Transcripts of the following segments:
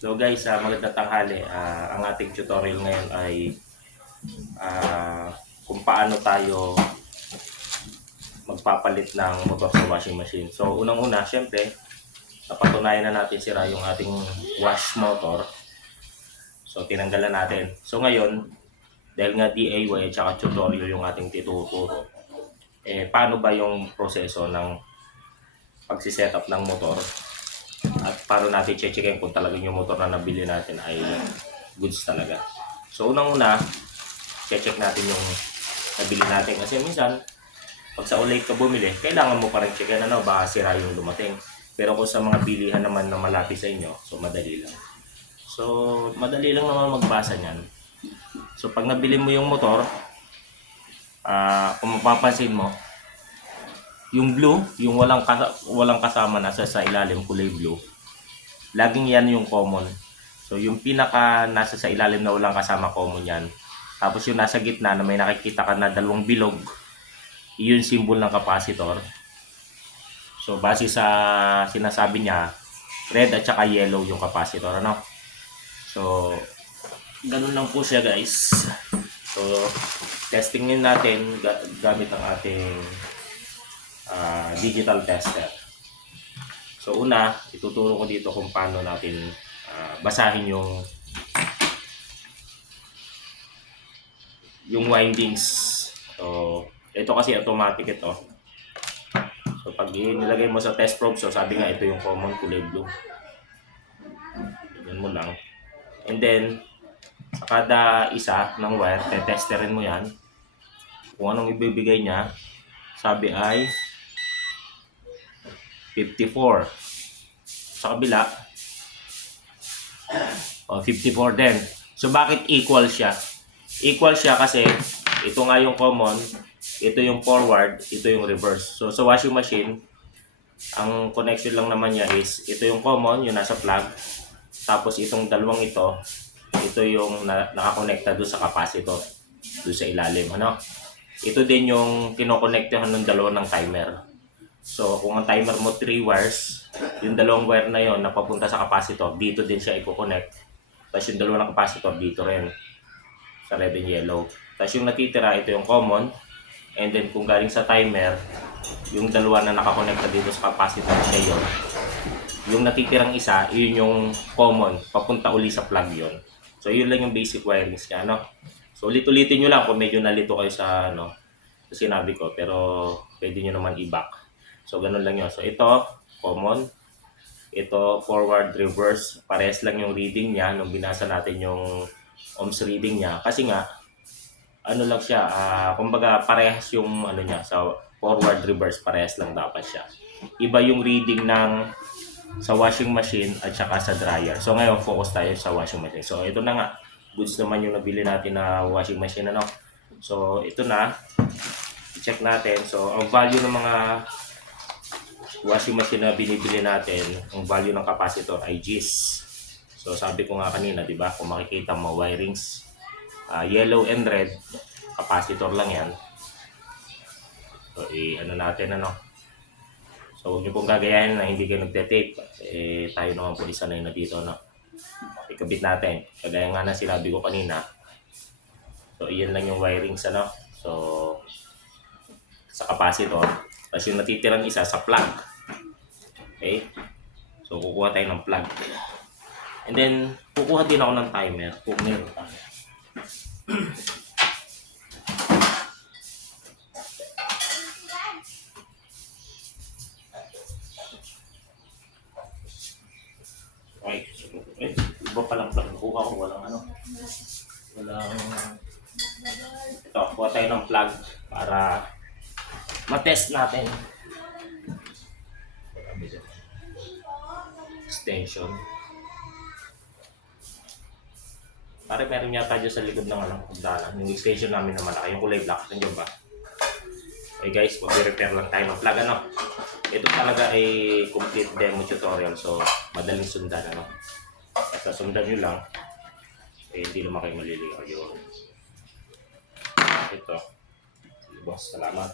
So guys, magandang tanghali. Ang ating tutorial ngayon ay kung paano tayo magpapalit ng motor sa washing machine. So unang-una, syempre, napatunayan na natin sira yung ating wash motor. So tinanggalan natin. So ngayon, dahil nga DIY at saka tutorial yung ating tinuturo, paano ba yung proseso ng pagsiset-up ng motor at paano natin checkin kung talagang yung motor na nabili natin ay goods talaga. So unang-una, check natin yung nabili natin kasi minsan pag sa ulay ka bumili, kailangan mo pa rin checkin baka sira yung dumating. Pero kung sa mga bilihan naman na malapit sa inyo, so madali lang. So madali lang naman magbasa niyan. So pag nabili mo yung motor, kung mapapansin mo, yung blue, yung walang kasama nasa sa ilalim, kulay blue, laging yan yung common. So yung pinaka nasa sa ilalim na walang kasama, common yan. Tapos yung nasa gitna na may nakikita ka na dalawang bilog, yun symbol ng capacitor. So base sa sinasabi niya, red at saka yellow yung capacitor, ano? So ganun lang po siya, guys. So testingin natin gamit ang ating digital tester. So una, ituturo ko dito kung paano natin basahin yung windings. So ito kasi automatic ito. So pag nilagay mo sa test probe, so sabi nga ito yung common kulay blue. Yan mo lang. And then sa kada isa ng wire, tetesterin mo yan. Kung anong ibibigay niya, sabi ay 54. Sa kabila, 54 din. So bakit equal siya? Equal siya kasi ito nga yung common, ito yung forward, ito yung reverse. So sa washing machine, ang connection lang naman niya is ito yung common, yung nasa plug. Tapos itong dalawang ito yung nakakonekta doon sa capacitor, doon sa ilalim, ano? Ito din yung kinokonektahan ng dalawa ng timer. So kung ang timer mo 3 wires, yung dalawang wire na yon na papunta sa capacitor, dito din siya i-connect. Tapos yung dalawa ng capacitor dito rin, sa red and yellow. Tapos yung natitira, ito yung common. And then kung galing sa timer, yung dalawa na nakakonekta dito sa capacitor siya yun. Yung natitirang isa, yun yung common, papunta uli sa plug yun. So yun lang yung basic wirings niya, no? So ulit-ulitin nyo lang kung medyo nalito kayo sa sa sinabi ko, pero pwede nyo naman i-back. So ganun lang yun. So ito, common. Ito, forward, reverse. Parehas lang yung reading niya nung binasa natin yung ohms reading niya. Kasi nga, ano lang siya, kumbaga parehas yung niya, sa forward, reverse, parehas lang dapat siya. Iba yung reading sa washing machine at saka sa dryer. So ngayon, focus tayo sa washing machine. So ito na nga, goods naman yung nabili natin na washing machine, ano? So ito na, i-check natin. So ang value ng mga washing machine na binibili natin, ang value ng capacitor ay Gs. So sabi ko nga kanina, di ba, kung makikita mo wirings, yellow and red, capacitor lang yan. So natin, So huwag nyo pong gagayahin na hindi kayo nagte-tape. Tayo naman po isanay na dito, ikabit natin. Kagaya nga na sinabi ko kanina. So iyan lang yung wirings, So sa capacitor. Tapos yung natitirang isa sa plug. Okay? So kukuha tayo ng plug. And then kukuha din ako ng timer kung meron tayo. Okay. Iba palang plug. Kukuha ko walang ito, kuha tayo ng plug para matest natin. Extension. Pare meron yata dyan sa likod ng pagdala. Yung extension namin na malaki, yung kulay black. Nandiyan ba? Okay guys, mag-repair lang tayo ng plug, Ito talaga ay complete demo tutorial. So, madaling sundan, Basta sundan nyo lang. Hindi naman kayo maliligaw yun. Ito. Boss, salamat.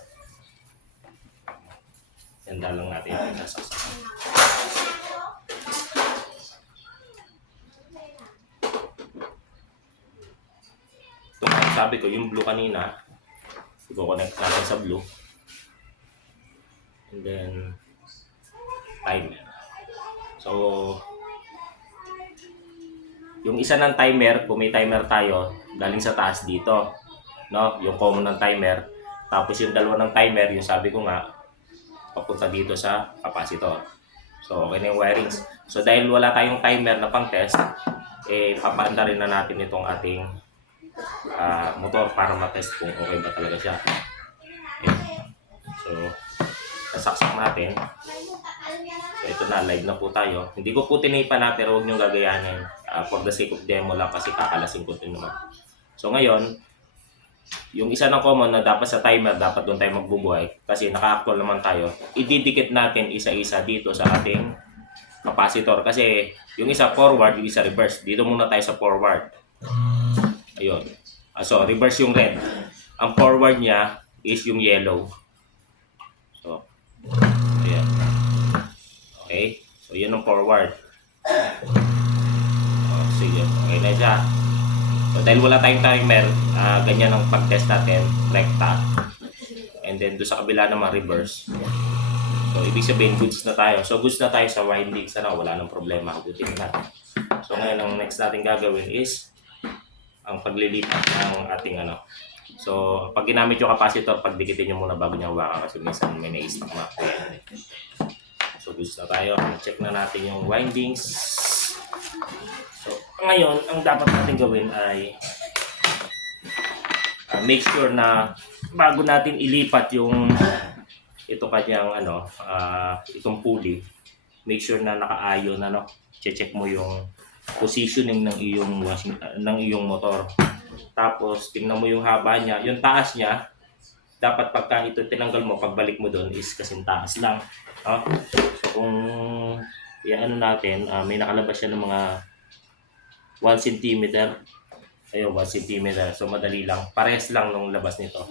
Ganda lang natin yung sasaksakan. sabi ko, yung blue kanina, i-connect natin sa blue. And then, timer. So, yung isa ng timer, kung may timer tayo, galing sa taas dito. No? Yung common ng timer. Tapos yung dalawa ng timer, yung sabi ko nga, papunta dito sa capacitor. So, okay na yung wirings. So, dahil wala tayong timer na pang test, papaanda rin na natin itong ating motor para matest kung okay ba talaga siya. So, sasaksak natin. So, ito na, live na po tayo. Hindi ko po tinipa na, pero huwag niyong gagayanin. For the sake of demo lang kasi kakalasin ko din naman. So, ngayon, yung isa ng common na dapat sa timer, dapat doon tayo magbubuhay kasi naka-actual naman tayo. Ididikit natin isa-isa dito sa ating capacitor kasi yung isa forward, yung isa reverse. Dito muna tayo sa forward. Ayun. So, reverse yung red. Ang forward niya is yung yellow. So, ayan. Okay. So, yun ang forward. Sige. Okay na siya. So, dahil wala tayong timer, ganyan ang pag-test natin, rekta. And then, doon sa kabila naman, reverse. So, ibig sabihin, goods na tayo. So, goods na tayo sa windings. Wala nang problema. Butin natin. So, ngayon, ang next natin gagawin is ang paglilipat ng ating So, pag ginamit yung capacitor, pagdikitin nyo muna bago nyo hawakan kasi minsan may naisip na. So, goods na tayo. Check na natin yung windings. So, ngayon, ang dapat natin gawin ay make sure na bago natin ilipat yung ito kanyang itong pulley, make sure na nakaayon check mo yung positioning ng iyong motor. Tapos tingnan mo yung haba niya, yung taas niya. Dapat pagka ito tinanggal mo, pagbalik mo doon is kasing taas lang. So kung natin, may nakalabas siya ng mga 1 cm. Ayun, 1 cm. So, madali lang. Pares lang nung labas nito.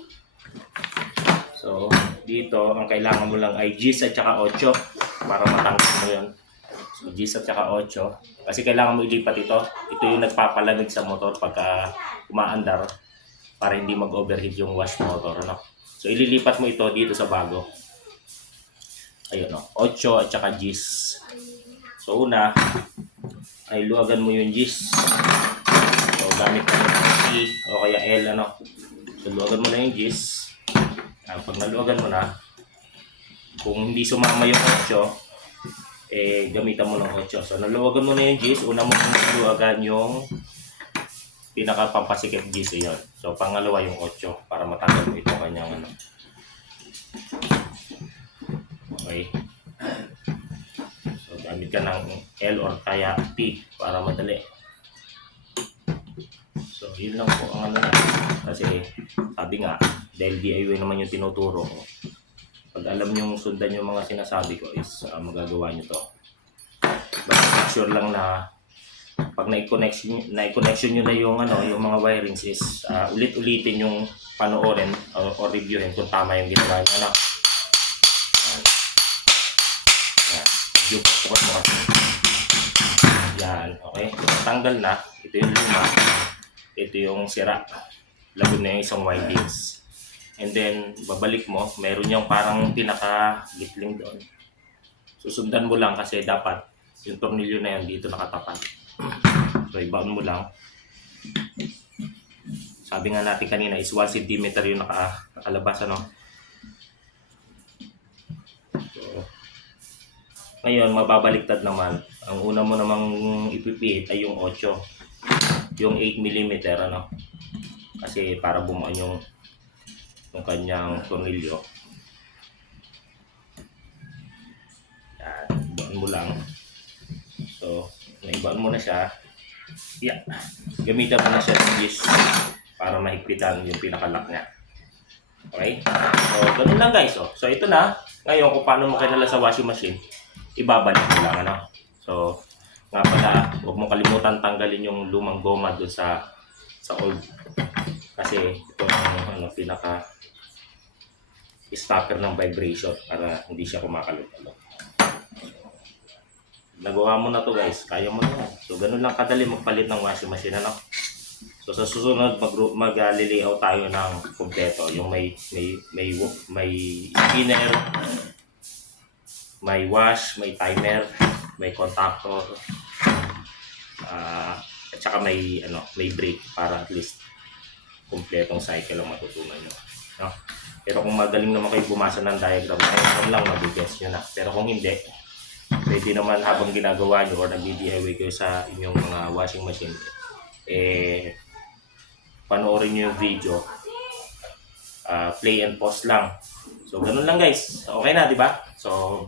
So, dito, ang kailangan mo lang ay Gs at saka 8 para matanggal mo yun. So, Gs at saka 8. Kasi kailangan mo ilipat ito. Ito yung nagpapalamig sa motor pagka umaandar para hindi mag-overheat yung wash motor. So, ililipat mo ito dito sa bago. Ayun, 8 at saka Gs. So, una, ay luwagan mo yung Gs. So, gamit mo yung E o kaya L, So, luwagan mo na yung Gs. Pag naluwagan mo na, kung hindi sumama yung 8, gamitan mo ng 8. So, naluwagan mo na yung Gs. Una mo luwagan yung pinaka-pampasikip Gs. Yun. So, pangalawa yung 8 para matanggal mo itong kanyang Okay. Gamit ka ng L or kaya P para madali. So, yun lang po ang niya. Kasi, sabi nga, dahil DIY naman yung tinuturo ko. Pag alam nyo sundan yung mga sinasabi ko is magagawa nyo to. But make sure lang na pag na-connection nyo na yung, yung mga wirings is ulit-ulitin yung panoorin o reviewin kung tama yung ginawa nyo. Yan, okay. Tanggal na. Ito yung luma. Ito yung sira. Lagon na yung isang windings. And then, babalik mo. Meron yung parang pinaka-gitling doon. Susundan mo lang kasi dapat yung tornilyo na yan dito nakatapat. So, ibaon mo lang. Sabi nga natin kanina is 1 cm yung nakalabas, Ngayon, mababaliktad naman. Ang una mo namang ipipihit ay yung 8. Yung 8 mm, Kasi para bumuan yung kanyang tornilyo. Yan, ibaan mo lang. So, naibaan mo na siya. Yeah. Gamitan mo na siya ng Gs para mahigpitan yung pinakalock niya. Okay? So, ganun lang guys. So, ito na. Ngayon, kung paano mo kinala sa washing machine, ibabalik mo lang, So, nga pala, huwag mo kalimutan tanggalin yung lumang goma doon sa old. Kasi ito ang pinaka stopper ng vibration para hindi siya kumakalot-alot. Nagawa mo na to guys, kaya mo na. So, ganun lang kadali magpalit ng washing machine, So sa susunod mag-layout tayo ng kumpleto, yung may spinner, may wash, may timer, may contactor, at saka may brake para at least kumpletong cycle ang matutunan nyo. No? Pero kung magaling naman kayo bumasa ng diagram, ayun lang nabigets nyo na. Pero kung hindi, pwede naman habang ginagawa nyo or nag-DIY kayo sa inyong mga washing machine, panoorin nyo yung video, play and pause lang. So ganun lang guys, okay na, di ba? So